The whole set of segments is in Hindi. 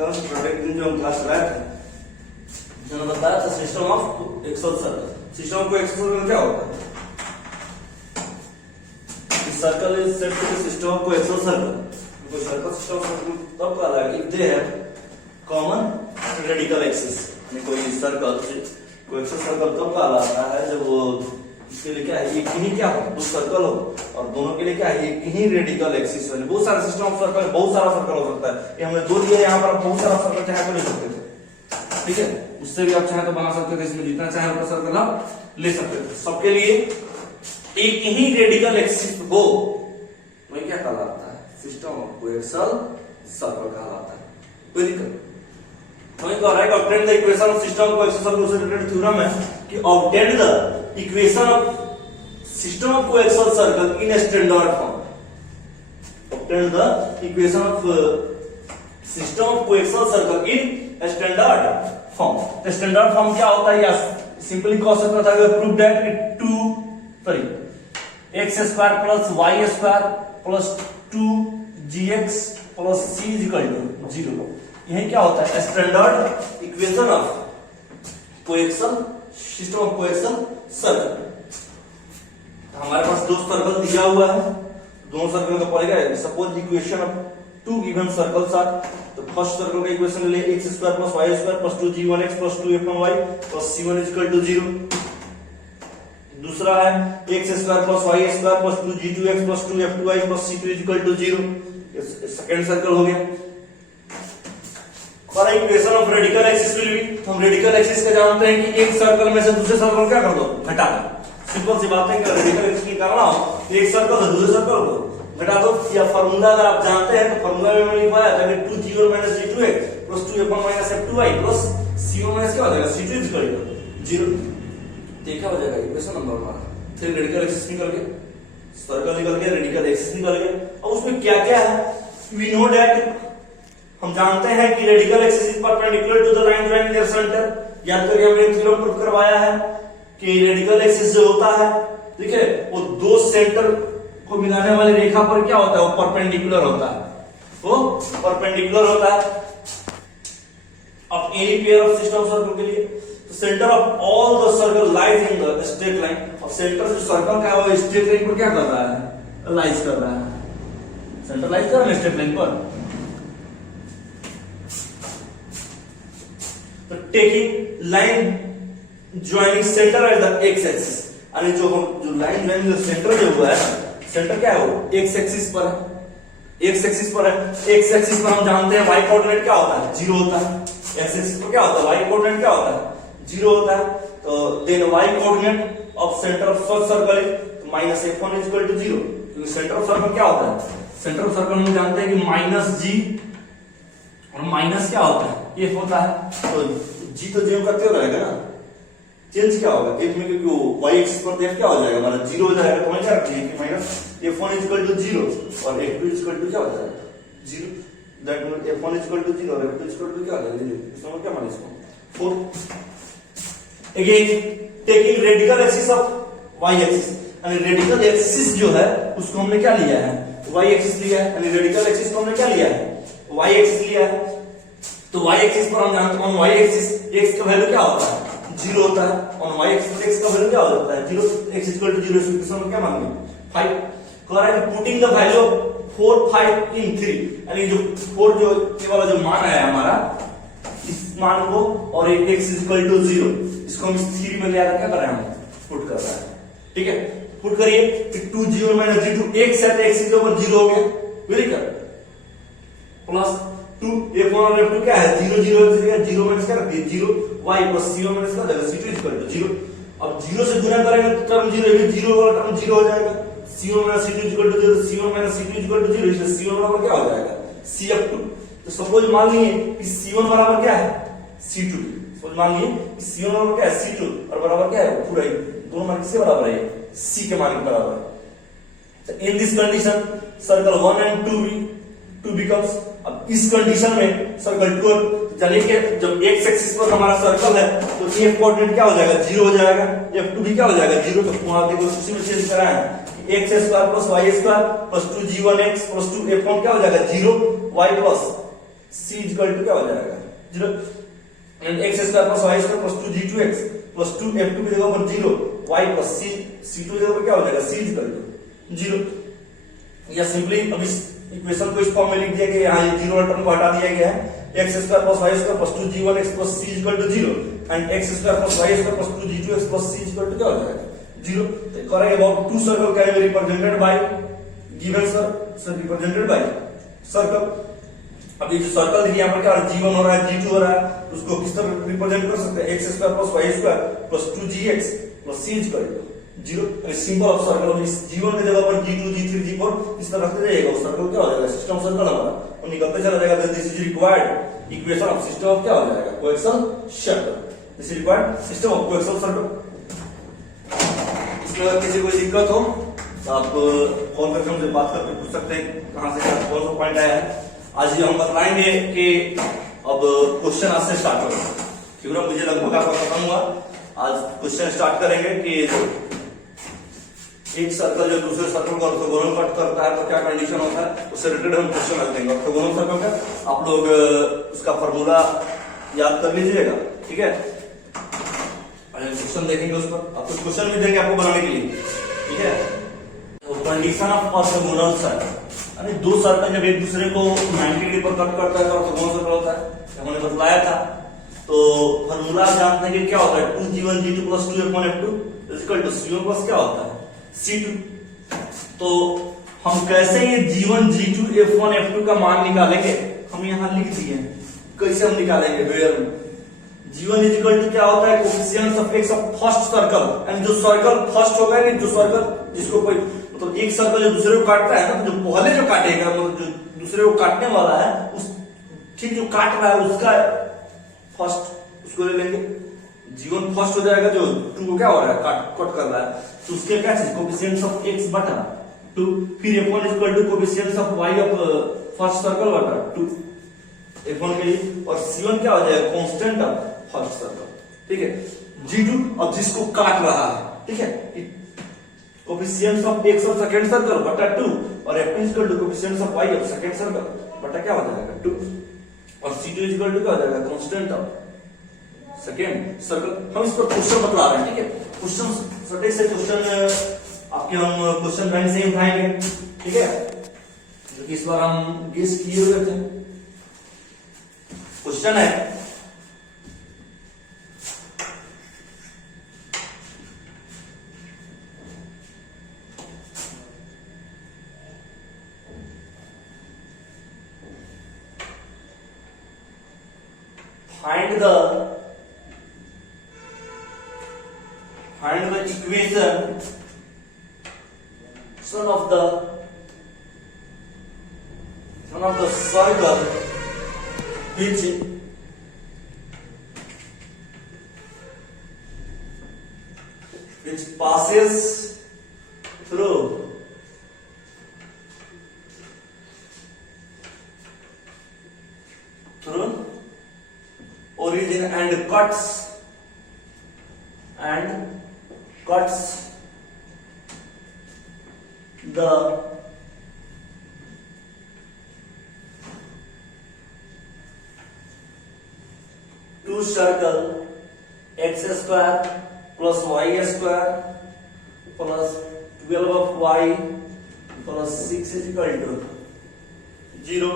सर्कल प्रोडक्ट जो हम क्लास चलाए थे, मैंने बताया था system of axial circle. System of axial circle क्या होता है? Circle is set to the system of axial circle. कोई सर्कल सिस्टम ऑफ सर्कल तब कहलाएगा if they have common radical axis. यानी कोई सर्कल कोई एक्सल सर्कल तब कहलाता है जब वो इसके लिए क्या है, एक ही क्या हो, दो सर्कल हो और दोनों के लिए क्या है, एक ही रेडिकल एक्सिस हो। बहुत सारे सिस्टम ऑफ सर्कल, बहुत सारा सर्कल हो सकता है। ये हमने दो दिया, यहाँ पर बहुत सारा सर्कल चाहे तो ले सकते थे, ठीक है। उससे भी आप चाहे तो बना सकते थे, इसमें जितना चाहे उतना सर्कल आप ले सकते थे। सबके लिए एक ही रेडिकल एक्सिस हो वही क्या कहलाता है, सिस्टम ऑफ कोएक्सल सर्कल कहलाता है। कोई दिक्कत वही कह रहा है कि obtain the equation of system of coaxal circle से रिलेटेड थ्योरम है कि obtain the equation of system of coaxal circle in standard form. Obtain the equation of system of coaxal circle in standard form. तो स्टैंडर्ड फॉर्म क्या होता है, या सिंपली कह सकता था कि prove that x square plus y square plus 2gx plus c is equal to 0। यही क्या होता है, standard equation of coaxial system of coaxal circle. हमारे पास दो सर्कल दिया हुआ है, दोनों सर्कल का पड़ेगा। Suppose equation of two given circles are, तो फर्स्ट सर्कल का इक्वेशन ले x square plus y square plus 2g1x plus 2f1y plus c1 is equal to 0। दूसरा है x square plus y square plus 2g2x plus 2f2y plus c2 is equal to 0। Second circle हो गया। और equation of radical axis will be, हम रेडिकल एक्सिस का जानते हैं कि एक सर्कल में से दूसरे सर्कल क्या कर दो, घटा दो। सिंपल सी बात है कि रेडिकल एक्सिस निकालना हो एक सर्कल से दूसरे सर्कल को घटा दो। या फार्मूला अगर आप जानते हैं तो फार्मूला में मैंने लिखवाया था कि 2g1 - g2x plus 2f1 - f2y plus c1 - क्या हो जाएगा, c2 इज इक्वल टू 0। देखा हो जाएगा इक्वेशन नंबर हमारा। फिर रेडिकल एक्सिस निकल गया, सर्कल निकल गया, रेडिकल एक्सिस निकल गया। अब उसमें क्या क्या है, वी नो दैट, हम जानते हैं कि radical axis is perpendicular to the line joining their centre. याद करिए हमने थ्योरम प्रूव करवाया है कि रेडिकल एक्सिस जो होता है, ठीक है, वो दो सेंटर को मिलाने वाली रेखा पर क्या होता है, वो परपेंडिकुलर होता है, वो परपेंडिकुलर होता है। अब any pair of system circle के लिए centre of all the circle lies in the straight line. अब सेंटर जो सर्कल का है वो स्ट्रेट लाइन पर क्या कर रहा है, लाइज कर रहा है, सेंटर लाइज कर रहा है स्ट्रेट लाइन पर। तो taking line joining centre at the x axis, यानी जो लाइन ज्वाइनिंग सेंटर जो हुआ है, सेंटर क्या है वो एक्स एक्सिस पर है, एक्स एक्सिस पर है। एक्स एक्सिस पर हम जानते हैं वाई कोऑर्डिनेट क्या होता है, 0 होता है। एक्स एक्सिस पर क्या होता है, वाई कोऑर्डिनेट क्या होता है, 0 होता है। तो then Y coordinate of centre of such circle is -f1 is equal to 0। क्योंकि सेंटर ऑफ सर्कल क्या होता है, सेंटर ऑफ सर्कल हम जानते हैं कि -g और माइनस क्या होता है, f होता है। तो g तो जीरो करते हो रहेगा ना, चेंज क्या होगा f में, क्योंकि y एक्सिस पर f क्या हो जाएगा हमारा 0 हो जाएगा। तो हमें क्या रखिए कि -f1 इज इक्वल टू 0 और f2 इज इक्वल टू क्या हो जाएगा 0। That means f1 is equal to 0 और f2 इज इक्वल टू क्या हो जाएगा 0। इसमें क्या मान इसको 4। Again taking radical axis of y axis, यानी रेडिकल एक्सिस जो है उसको हमने क्या लिया है, y एक्सिस लिया है। यानी रेडिकल एक्सिस को हमने क्या लिया है, y एक्सिस लिया है। तो y एक्सिस पर हम जानते हैं ऑन y एक्सिस x का वैल्यू क्या होता है, 0 होता है। ऑन y एक्सिस पर x का वैल्यू क्या हो जाता है, 0। x इक्वल टू 0 इक्वेशन में क्या मानेंगे 5। कह रहा है कि पुटिंग द वैल्यू ऑफ 4 5 इन 3, यानी जो 4 जो ये वाला जो मान है हमारा, इस मान को और x इज इक्वल टू 0 इसको हम इस 3 में ले आकर क्या कर रहे हैं, हम पुट कर रहे हैं। ठीक है, पुट करिए। 2g1 - g2 x है तो x के ऊपर 0 हो गया, वेरी गुड, प्लस 2f1 और f2 क्या है 0 0 0 माइनस क्या रखिए 0 y प्लस c1 माइनस क्या देगा c2 इक्वल टू 0। अब 0 से गुणा करेंगे तो टर्म 0 है, 0 वाला टर्म 0 हो जाएगा। c1 minus c2 equal to 0, c1 minus c2 equal to 0, इसलिए c1 बराबर क्या हो जाएगा cf2। तो सपोज मान लिए कि c1 बराबर क्या है c2, सपोज मान लिए कि c1 बराबर क्या है c2 और बराबर क्या है पूरा दोनों मान किसके बराबर है, c के मान के बराबर है। तो in this condition circle 1 and 2 becomes, अब इस कंडीशन में सर्कल 2, यानी कि जब x एक्सिस पर हमारा सर्कल है तो f कोऑर्डिनेट क्या हो जाएगा 0 हो जाएगा, f2 भी क्या हो जाएगा 0। तो वहां देखो उसी में चेंज कराएं कि x square plus y square plus 2g1x plus 2f1 क्या हो जाएगा 0, y plus c equal to क्या हो जाएगा 0 and x square plus y square plus 2g2x plus 2f2 की जगह पर 0 y प्लस c2 की जगह पर क्या हो जाएगा c इक्वल टू 0 या सिंपली अब इस इक्वेशन को इस फॉर्म में लिख दिया गया यहाँ ये 0 वाला टर्म को हटा दिया गया है x square plus y square plus 2g1x plus c equal to 0 and x square plus y square plus 2g2x plus c equal to क्या हो जाएगा 0 तो करेंगे about two circle can be represented by given sir represented by circle. अब ये जो सर्कल देखिए यहाँ पर क्या g1 हो रहा है g2 हो रहा है उसको किस तरह रिप्रेजेंट कर सकते हैं x square plus y square plus 2gx plus c equal to 0 symbol of circle इस g1 की जगह पर g2 g3 g4 इस तरह रखते जाइएगा उस सर्कल क्या हो जाएगा सिस्टम सर्कल हमारा और निकलते चला जाएगा this is required equation of system of क्या हो जाएगा coaxial circle this is required system of coaxial circle. इसमें अगर किसी को दिक्कत हो तो आप कॉल करके हमसे बात करके पूछ सकते हैं कहां से कौन सा पॉइंट आया है। आज ये हम बताएंगे कि अब क्वेश्चन आज से स्टार्ट होगा क्योंकि मुझे लगभग आपका खत्म हुआ आज क्वेश्चन स्टार्ट करेंगे कि एक सर्कल जो दूसरे सर्कल को ऑर्थोगोनल कट करता है तो क्या कंडीशन होता है उससे रिलेटेड हम क्वेश्चन रख देंगे ऑर्थोगोनल सर्कल का आप लोग उसका फॉर्मूला याद कर लीजिएगा ठीक है क्वेश्चन देखेंगे उस पर आप कुछ क्वेश्चन भी देंगे आपको बनाने के लिए ठीक है। तो कंडीशन ऑफ ऑर्थोगोनल सर्कल यानी दो सर्कल जब एक दूसरे को 90 डिग्री पर कट करता है तो ऑर्थोगोनल सर्कल होता है हमने बतलाया था। तो फॉर्मूला जानते हैं कि क्या होता है 2g1 g2 plus 2f1f2 is equal to c1 plus क्या होता है c2। तो हम कैसे ये g1 g2 f1 f2 का मान निकालेंगे हम यहां लिख दिए कैसे हम निकालेंगे वेयर में g1 इज इक्वल टू क्या होता है coefficient of x of first circle and जो सर्कल फर्स्ट होगा कि जो सर्कल जिसको कोई मतलब एक सर्कल जो दूसरे को काटता है ना तो जो पहले जो काटेगा मतलब जो दूसरे को काटने वाला है उस ठीक जो काट रहा है उसका फर्स्ट उसको ले लेंगे g1 फर्स्ट हो जाएगा जो 2 को क्या हो रहा है कट कर रहा है तो उसके क्या चीज कोएफिशिएंट ऑफ x बटा 2 फिर f1 is equal to coefficient of y of first circle बटा 2 f1 के लिए और c1 क्या हो जाएगा कांस्टेंट ऑफ फर्स्ट सर्कल ठीक है। g2 अब जिसको काट रहा है ठीक है coefficient of x of second circle बटा 2 और f2 is equal to coefficient of y of second circle बटा क्या हो जाएगा 2 और c2 इज इक्वल टू क्या हो जाएगा कांस्टेंट ऑफ सेकंड सर्कल। हम इस पर क्वेश्चन बतला रहे हैं ठीक है क्वेश्चन सटीक से क्वेश्चन आपके हम क्वेश्चन बैंक से उठाएंगे ठीक है जो कि इस बार हम गेस किए हुए थे। क्वेश्चन है find the equation son of the circle which passes through origin and cuts the two circle x square plus y square plus 12 of y plus 6 is equal to 0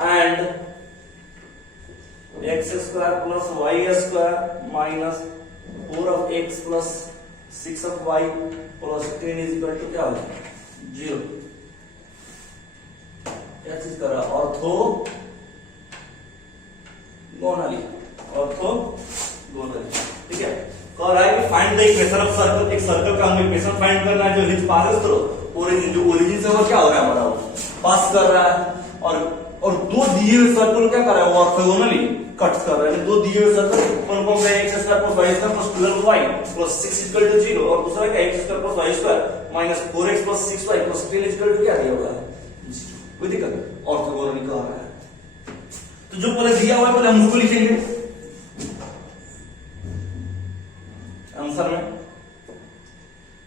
and x square plus y square minus 4 of x plus 6 of y plus 10 is equal to क्या हो 0 क्या चीज कर रहा है ऑर्थोगोनली ठीक है। कह रहा है कि find the equation of circle एक सर्कल का हमें इक्वेशन फाइंड करना है जो विच पासेस थ्रू ओरिजिन जो ओरिजिन से वो क्या हो रहा है हमारा पास कर रहा है और दो दिए हुए सर्कल क्या कर रहा है वो ऑर्थोगोनली कट्स कर रहा है दो दिए हुए सर्कल कौन से x square plus y square plus 12y plus 6 equal to 0 और दूसरा क्या x square plus y square minus 4x plus 6y plus 10 equal to क्या दिया हुआ है कोई दिक्कत ऑर्थोगोनली कह रहा है। तो जो पहले दिया हुआ है पहले हम उसको लिखेंगे आंसर में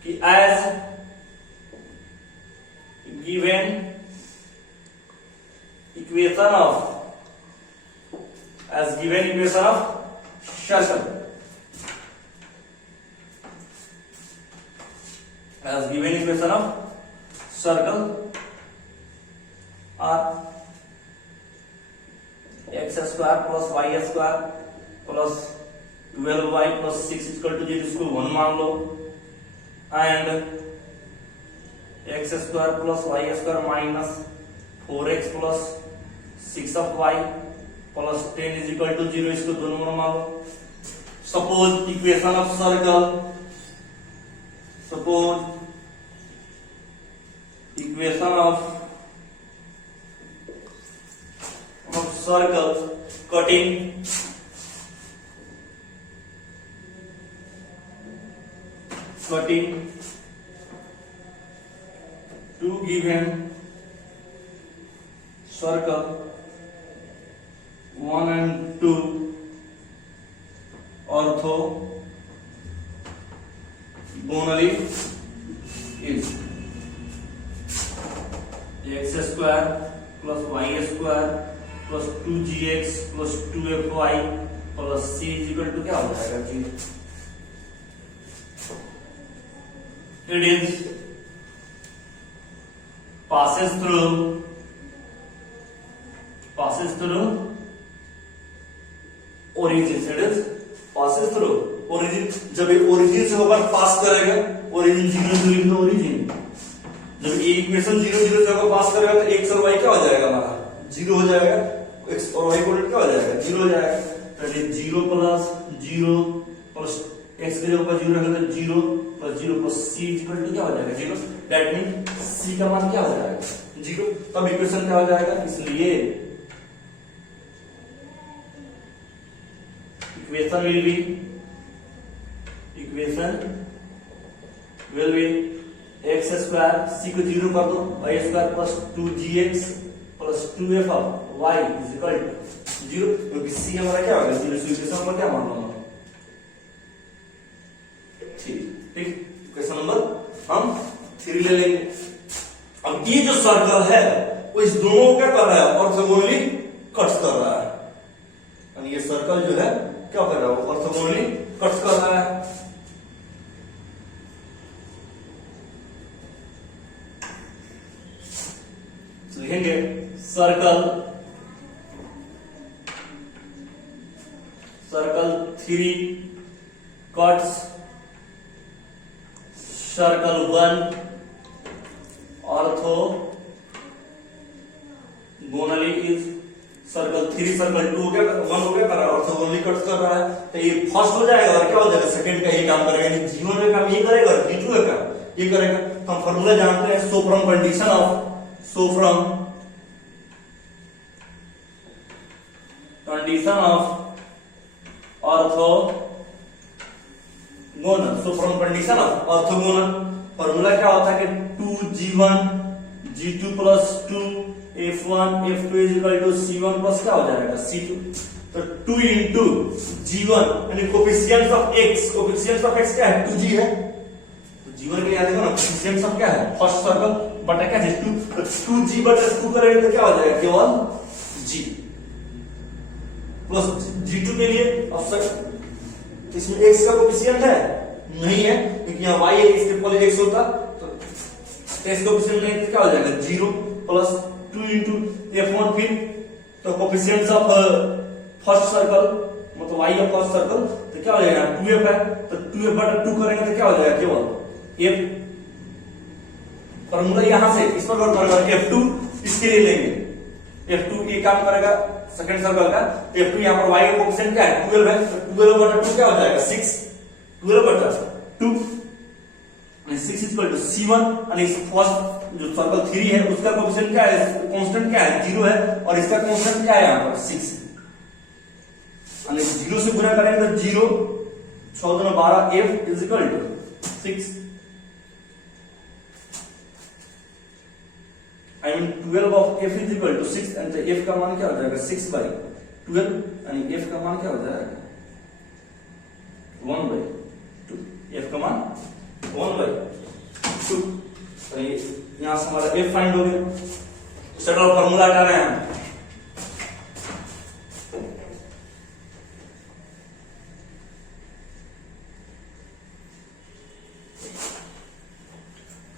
कि as given equation of as given equation of circle, as given equation of circle are x square plus y square plus 12y plus 6 equal to 0 इसको 1 मान लो, and x square plus y square minus 4x plus 6y plus 10 is equal to 0 इसको 2 नंबर मान लो. Suppose equation of circle, suppose equation of circle cutting two given circle 1 and 2 orthogonally is x square plus y square plus 2gx plus 2fy plus c is equal to क्या हो जाएगा जी? It is passes through origins. It is passes through origin. जब ये origin से होकर पास करेगा, origin 0 0 into origin. जब ये इक्वेशन 0 0 से होकर पास करेगा तो x और y क्या हो जाएगा हमारा? 0 हो जाएगा. x और y कोऑर्डिनेट क्या हो जाएगा? 0 हो जाएगा. तो ये 0 प्लस 0 प्लस x के ऊपर 0 रखेंगे तो 0 plus 0 plus c equal to क्या हो जाएगा? 0. दैट मीन c का मान क्या हो जाएगा? 0. तब इक्वेशन क्या हो जाएगा? इसलिए equation will be x square c को 0 कर दो, y square plus 2gx plus 2f(y) is equal to 0. क्योंकि c हमारा क्या होगा? 0. इक्वेशन नंबर क्या मान लो? ठीक. क्वेश्चन नंबर हम 3 ले लेंगे. अब ये जो सर्कल है वो इस दोनों क्या कर रहा है? ऑर्थोगोनली कट्स कर रहा है. और ये सर्कल जो है क्या कर रहा है? ऑर्थोगोनली कट्स कर रहा है. लिखेंगे circle 3 cuts circle 1 orthogonally is circle 3 circle 2 हो गया, 1 हो गया, कर रहा है ऑर्थोगोनली कट्स कर रहा है. तो ये फर्स्ट हो जाएगा और क्या हो जाएगा? सेकंड का ये काम करेगा. यानी g1 का काम ये करेगा और g2 का काम ये करेगा. हम फार्मूला जानते हैं. So from condition of orthogonal formula क्या होता है कि 2g1 g2 plus 2f1 f2 is equal to c1 plus क्या हो जाएगा? c2. तो 2 इंटू g1 यानी कोफिशिएंट्स ऑफ x क्या है? 2g है. तो g1 के याद देखो ना, कोफिशिएंट्स ऑफ क्या है? फर्स्ट सर्कल बटा क्या है? 2. तो 2g बटा 2 करेंगे तो क्या हो जाएगा? केवल g प्लस g2 के लिए ऑप्शन इसमें x का कोफिशिएंट है नहीं है, क्योंकि यहाँ y है, इसके पहले x होता तो x कोफिशिएंट नहीं तो क्या हो जाएगा? 0 प्लस 2 इंटू f1 फिर तो कोफिशिएंट्स ऑफ फर्स्ट सर्कल मतलब y का फर्स्ट सर्कल तो क्या हो जाएगा? 2f है तो 2f बटा 2 करेंगे तो क्या हो जाएगा? केवल f. फॉर्मूला यहां से इस पर गौर करेगा. f2 इसके लिए लेंगे. f2 ये काम करेगा सेकंड सर्कल का. f2 यहां पर y का कोफिशिएंट क्या है? 12 है. तो 12 बटा 2 क्या हो जाएगा? 6. 12 बटा 2 and 6 इक्वल टू c1. और इस फर्स्ट जो सर्कल 3 है उसका कोफिशिएंट क्या है? कांस्टेंट क्या है? 0 है. और इसका कांस्टेंट क्या है? यहां पर 6. और 0 से गुणा करेंगे तो 0 6 2 12 f is equal to 6. I mean 12 of f is equal to 6 and f का मान क्या हो जाएगा? 6/12 यानी f का मान क्या हो जाएगा? 1/2. f का मान 1/2. तो ये यहां से हमारा f फाइंड हो गया. सेट ऑफ फार्मूला हटा रहे हैं हम.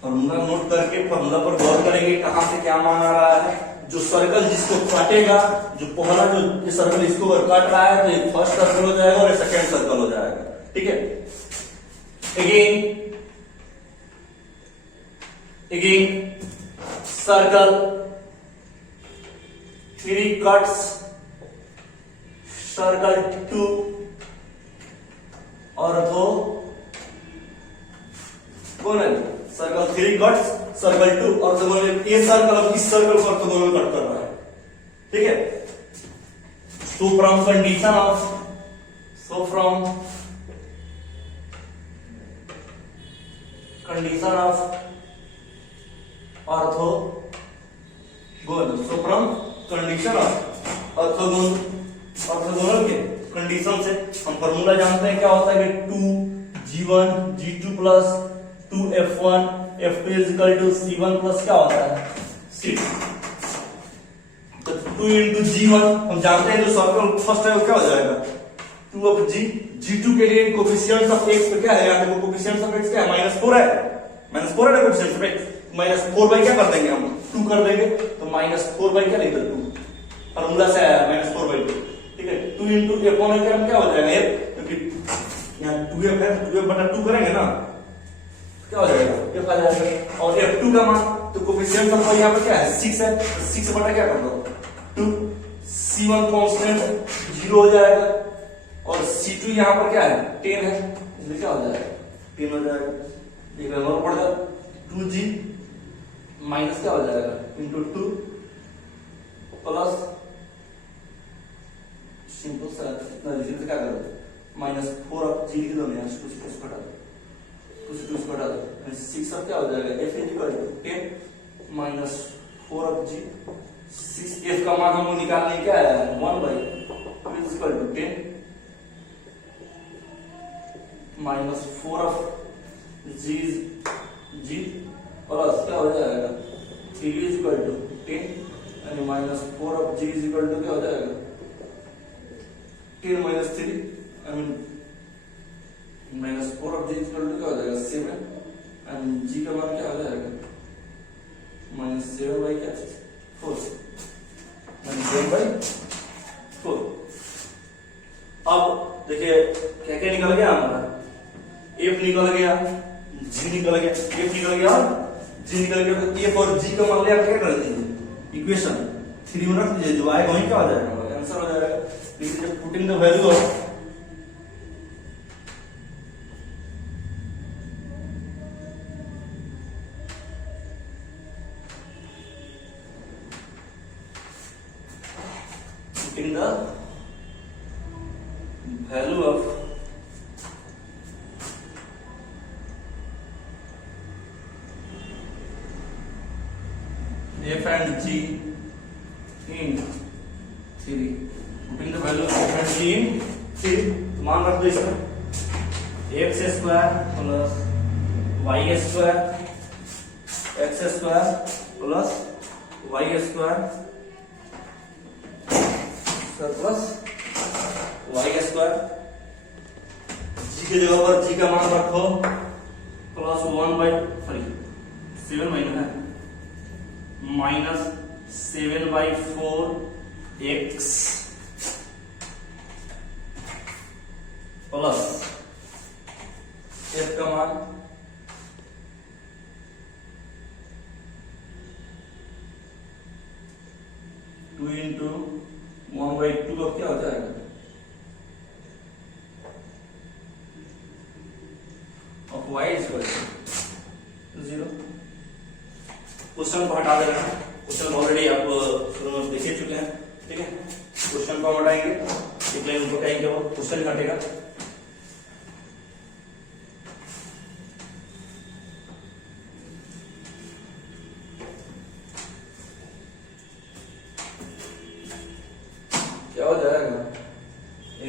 फॉर्मूला नोट करके फॉर्मूला पर गौर करेंगे कहां से क्या मान आ रहा है। जो सर्कल जिसको काटेगा, जो पहला जो सर्कल इसको अगर काट रहा है तो ये फर्स्ट सर्कल हो जाएगा और ये सेकेंड सर्कल हो जाएगा। ठीक है, again circle 3 cuts circle 2 orthogonal circle 3 cuts circle 2 orthogonal. ये सर्कल अब इस सर्कल को ऑर्थोगोनल कट कर रहा है। ठीक है, सो from condition of orthogonal, so from condition of orthogonal के कंडीशन से हम फॉर्मूला जानते हैं क्या होता है कि 2g1 g2 plus 2f1 f2 is equal to c1 plus क्या होता है c2। तो 2 इंटू g1 हम जानते हैं जो सर्कल फर्स्ट है वो क्या हो जाएगा 2 ऑफ g। g2 के लिए कोफिशिएंट ऑफ x पे क्या है, यहाँ देखो कोफिशिएंट ऑफ x क्या है -4 है, -4 है कोफिशिएंट ऑफ x, -4 बाई क्या कर देंगे हम 2 कर देंगे तो -4 बाई क्या लिखेंगे 2, फार्मूला से आया -4 बाई 2। ठीक है, 2 इंटू f1 है क्या हो जाएगा f, क्योंकि यहाँ 2f है 2f बटा 2 करेंगे ना क्या हो जाएगा f आ जाएगा। और f2 का मान तो कोफिशिएंट ऑफ यहाँ पर क्या है 6 है, 6 बटा क्या कर दो 2, c1 कांस्टेंट 0 हो जाएगा और c2 यहाँ पर क्या है 10 है, इसलिए क्या हो जाएगा 10 हो जाएगा। एक नंबर पड़ जाएगा 2g माइनस क्या हो जाएगा इंटू 2 प्लस सिंपल सा इतना लिख के क्या करो -4 ऑफ g लिख दो, यहाँ से 2 घटा दो 2 घटा दो 6 अब क्या हो जाएगा f equal to 10 -4 of g। 6f का मान हम निकालने क्या है 1 by 2 equal to 10 -4 of g plus क्या हो जाएगा 3 इक्वल टू 10 यानी -4 ऑफ g इक्वल टू क्या हो जाएगा 10 - 3 I mean -4 of g equal to क्या हो जाएगा 7 एंड g का मान क्या हो जाएगा -7 बाई क्या 4 -7 बाई 4। अब देखिए क्या क्या निकल गया हमारा f निकल गया g निकल गया f निकल गया g निकल गया। तो f और g का मान लिया क्या कर देंगे इक्वेशन 3 में रख दीजिए, जो आएगा वही क्या हो जाएगा आंसर हो जाएगा। This is putting the value of putting the value of f and g in 3, putting the value of f and g in 3, मान रख दो इसमें x square plus y square x square plus y square plus y square. g की जगह पर g का मान रखो प्लस 7 माइनस है -7/4x प्लस f का मान 2 इंटू 1/2 अब क्या हो जाएगा of y equal to 0। Question को हटा देना, क्वेश्चन ऑलरेडी आप देख चुके हैं। ठीक है, क्वेश्चन को हटाएंगे एक लाइन ऊपर कहेंगे वो क्वेश्चन हटेगा। क्या हो जाएगा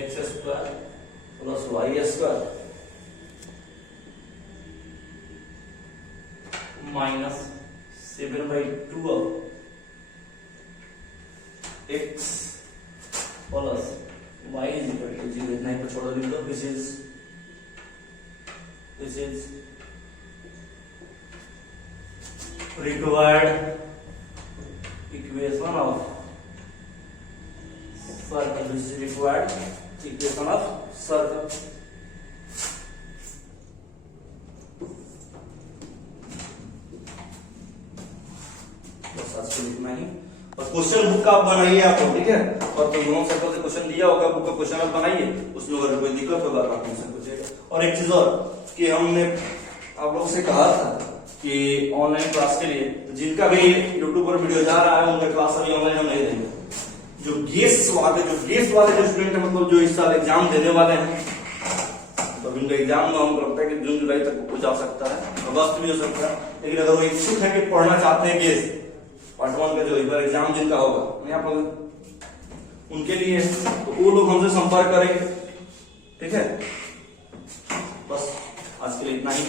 x square plus y square -7/2 of x plus y is equal to 0। इतना ही पर छोड़ लिख दो। This is required equation of circle. This is required equation of circle. बस आज के लिए इतना ही। और क्वेश्चन बुक का आप बनाइए आप लोग, ठीक है। और तो दोनों सर्कल से क्वेश्चन दिया होगा, बुक का क्वेश्चन आप बनाइए, उसमें अगर कोई दिक्कत होगा तो आप मुझसे पूछिएगा। और एक चीज और कि हमने आप लोगों से कहा था कि ऑनलाइन क्लास के लिए जिनका भी यूट्यूब पर वीडियो जा रहा है उनका क्लास अभी ऑनलाइन हम नहीं देंगे। जो गेस वाले जो स्टूडेंट है, मतलब जो इस साल एग्जाम देने वाले हैं, तो इनका एग्जाम में हमको लगता है कि जून जुलाई तक कुछ आ सकता है, अगस्त भी हो सकता है। लेकिन अगर वो इच्छुक है कि पढ़ना चाहते हैं गेस पार्ट 1 का जो इस बार एग्जाम जिनका होगा यहाँ पर, उनके लिए तो वो लोग हमसे संपर्क करेंगे, ठीक है। बस आज के लिए इतना ही।